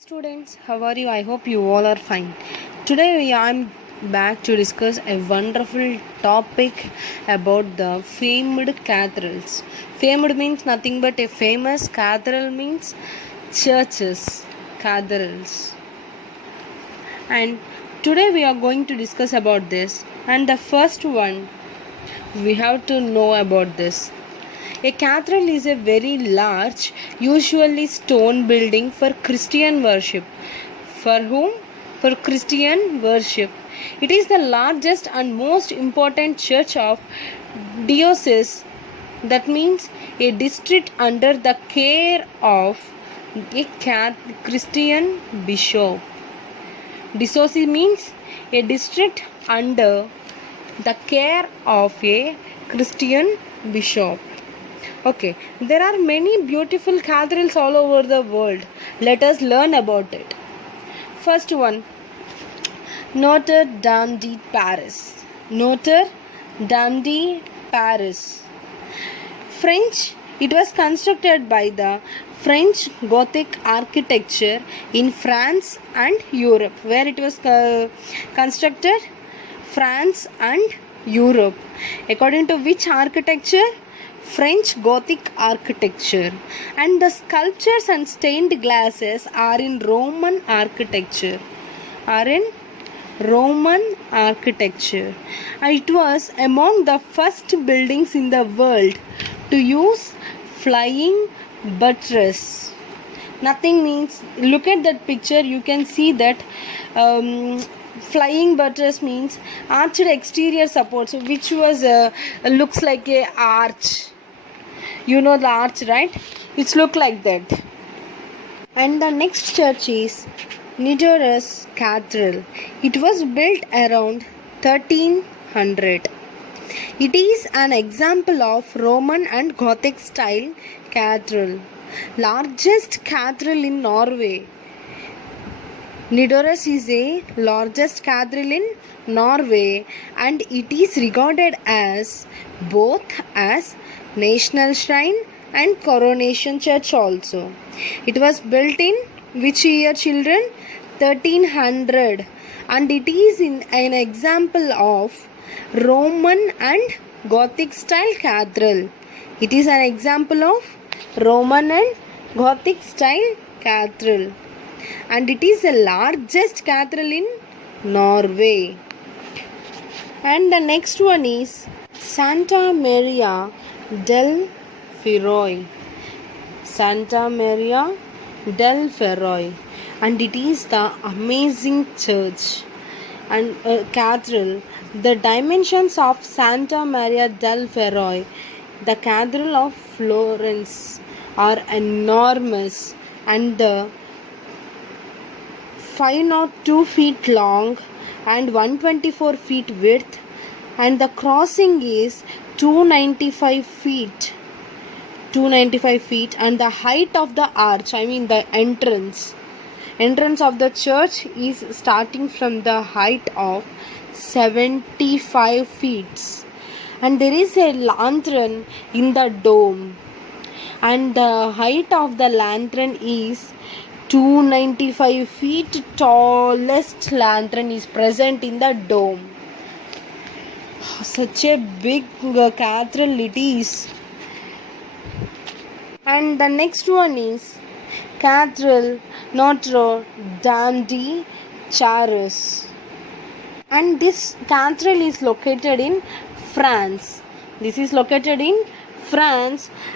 Students, how are you? I hope you all are fine. Today I'm back to discuss a wonderful topic about the famed cathedrals. Famed means nothing but a famous, cathedral means churches, cathedrals. And today we are going to discuss about this. And the first one we have to know about this. A cathedral is a very large, usually stone building for Christian worship. For whom? For Christian worship. It is the largest and most important church of diocese. That means a district under the care of a Christian bishop. Diocese means a district under the care of a Christian bishop. Okay, there are many beautiful cathedrals all over the world. Let us learn about it. First one, Notre Dame de Paris. Notre Dame de Paris. French. It was constructed by the French Gothic architecture in France and Europe. Where it was constructed? France and Europe. According to which architecture? French Gothic architecture, and the sculptures and stained glasses are in Roman architecture. It was among the first buildings in the world to use flying buttress. Nothing means, look at that picture, you can see that flying buttress means arched exterior supports, which was looks like a arch. You know the arch, right? It's look like that. And the next church is Nidaros Cathedral. It was built around 1300. It is an example of Roman and Gothic style cathedral. Largest cathedral in Norway. Nidaros is a largest cathedral in Norway, and it is regarded as both as national shrine and coronation church also. It was built in which year, children? 1300, and it is an example of Roman and Gothic style cathedral. It is an example of Roman and Gothic style cathedral, and it is the largest cathedral in Norway. And the next one is Santa Maria del Fioroi. Santa Maria del Fioroi, and it is the amazing church and cathedral. The dimensions of Santa Maria del Fioroi, the cathedral of Florence, are enormous, and the 502 feet long and 124 feet width, and the crossing is 295 feet, and the height of the arch, the entrance of the church is starting from the height of 75 feet, and there is a lantern in the dome, and the height of the lantern is 295 feet. Tallest lantern is present in the dome. Such a big cathedral it is. And the next one is Cathedral Notre Dame de Paris, and this cathedral is located in France.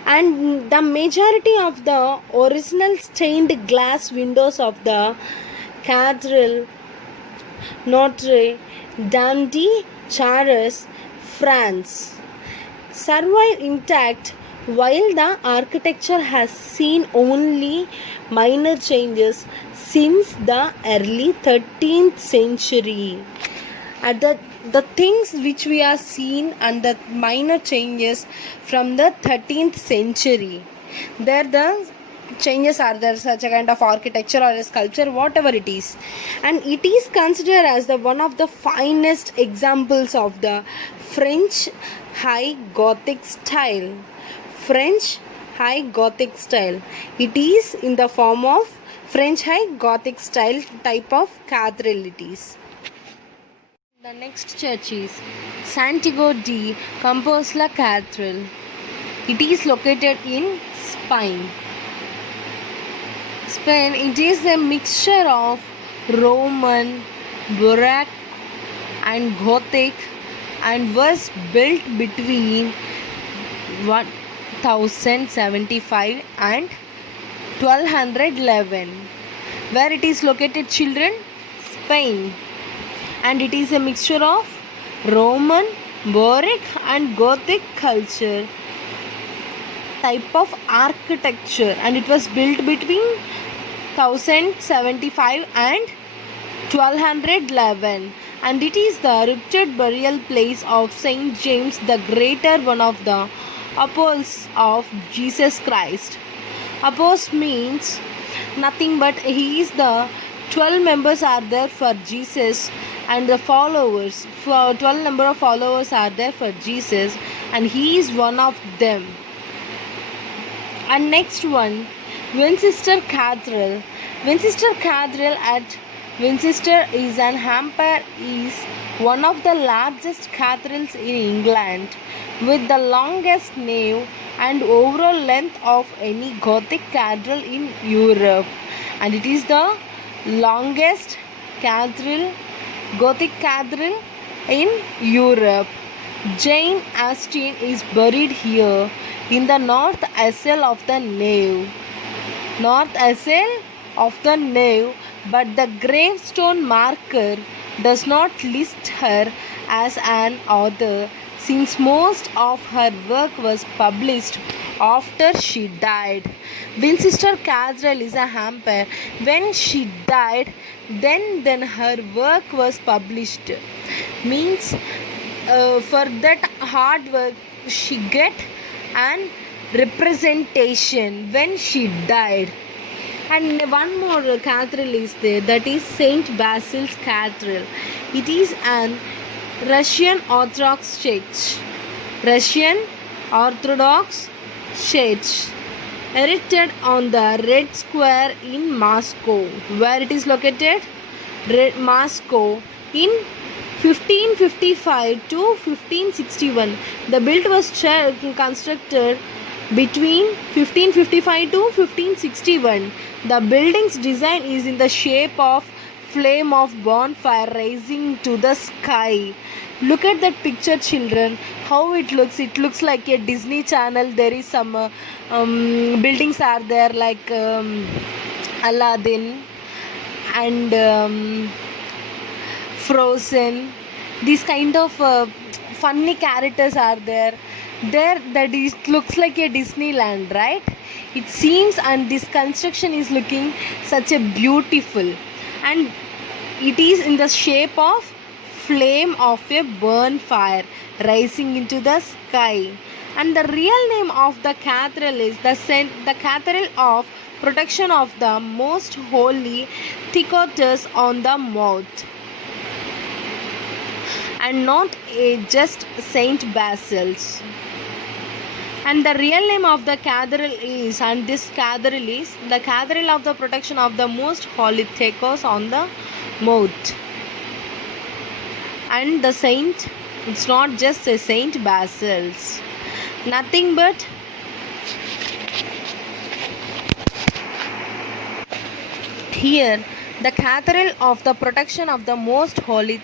And the majority of the original stained glass windows of the Cathedral Notre Dame de Paris, France, survive intact, while the architecture has seen only minor changes since the early 13th century. At the things which we are seen and the minor changes from the 13th century, there the changes are there, such a kind of architecture or a sculpture, whatever it is, and it is considered as the one of the finest examples of the French High Gothic style. It is in the form of French High Gothic style type of cathedral it is. The next church is Santiago de Compostela Cathedral. It is located in Spain. It is a mixture of Roman, Baroque and Gothic and was built between 1075 and 1211. Where it is located, children? Spain. And it is a mixture of Roman, Baroque and Gothic culture type of architecture, and it was built between 1075 and 1211, and it is the reputed burial place of Saint James the Greater, one of the apostles of Jesus Christ. Apostle means nothing but he is the 12 members are there for Jesus, and the followers, for 12 number of followers are there for Jesus, and he is one of them. And next one, Winchester Cathedral. Winchester Cathedral at Winchester is an Hampshire is one of the largest cathedrals in England, with the longest nave and overall length of any Gothic cathedral in Europe, and it is the longest Gothic cathedral in Europe. Jane Austen is buried here in the north aisle of the nave. But the gravestone marker does not list her as an author, since most of her work was published after she died. Winchester Cathedral is a Hampshire. When she died, then her work was published. Means for that hard work she get an representation when she died. And one more cathedral is there, that is Saint Basil's Cathedral. It is an Russian Orthodox Church. Erected on the Red Square in Moscow. Where it is located? Moscow in 1555 to 1561. The build was constructed between 1555 to 1561. The building's design is in the shape of flame of bonfire rising to the sky. Look at that picture, children, how it looks. It looks like a Disney Channel. There is some buildings are there like Aladdin and Frozen. These kind of funny characters are there. That is looks like a Disneyland, right? It seems, and this construction is looking such a beautiful, and it is in the shape of flame of a bonfire rising into the sky. And the real name of the cathedral is the Cathedral of Protection of the Most Holy Theotokos on the Mount, and not just Saint Basil's. And the real name of the cathedral is, and this cathedral is the Cathedral of the Protection of the Most Holy Theotokos on the Mount. And the saint, it's not just a Saint Basil's, nothing but here the Cathedral of the Protection of the Most Holy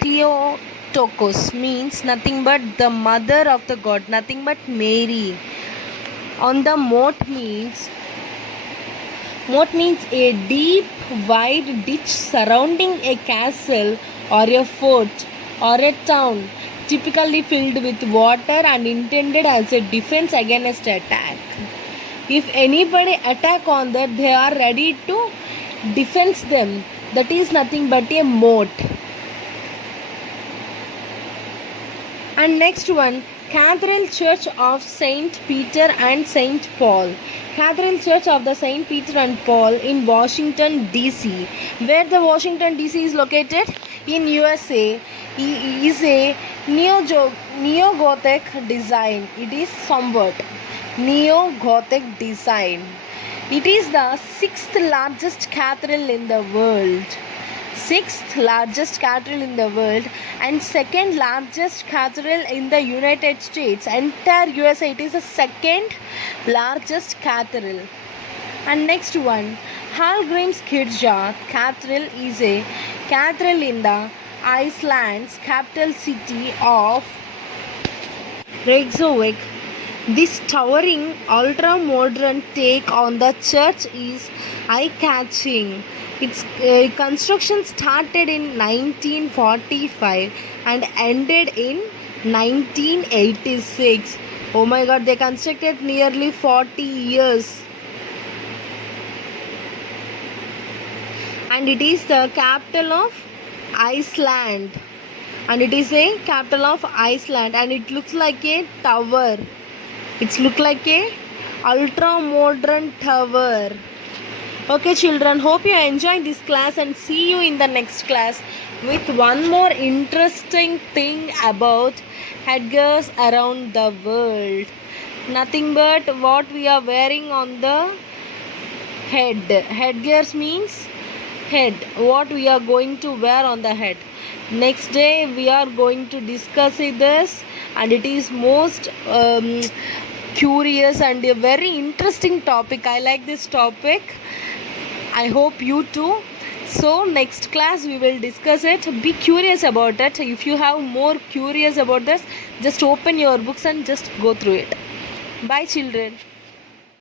Theotokos means nothing but the mother of the God, nothing but Mary. On the moat means a deep wide ditch surrounding a castle or a fort or a town, typically filled with water and intended as a defense against attack. If anybody attack on that, they are ready to defend them. That is nothing but a moat. And next one, Cathedral Church of Saint Peter and Saint Paul. Cathedral Church of the Saint Peter and Paul in Washington DC. Where the Washington DC is located? In USA. Is a neo-Gothic design. It is somewhat neo-Gothic design. It is the sixth largest cathedral in the world. Sixth largest cathedral in the world and second largest cathedral in the United States. Entire USA, it is the second largest cathedral. And next one, Hallgrímskirkja Cathedral is a cathedral in the Iceland's capital city of Reykjavik. This towering, ultra-modern take on the church is eye-catching. Its construction started in 1945 and ended in 1986. Oh my god, they constructed nearly 40 years. And it is the capital of Iceland. And it is a capital of Iceland and it looks like a tower. It looks like a ultra modern tower. Okay children, hope you enjoy this class and see you in the next class with one more interesting thing about headgears around the world. Nothing but what we are wearing on the head. Headgears means head, what we are going to wear on the head. Next day we are going to discuss this, and it is most curious and a very interesting topic. I like this topic. I hope you too. So next class we will discuss it. Be curious about it. If you have more curious about this, just open your books and just go through it. Bye children.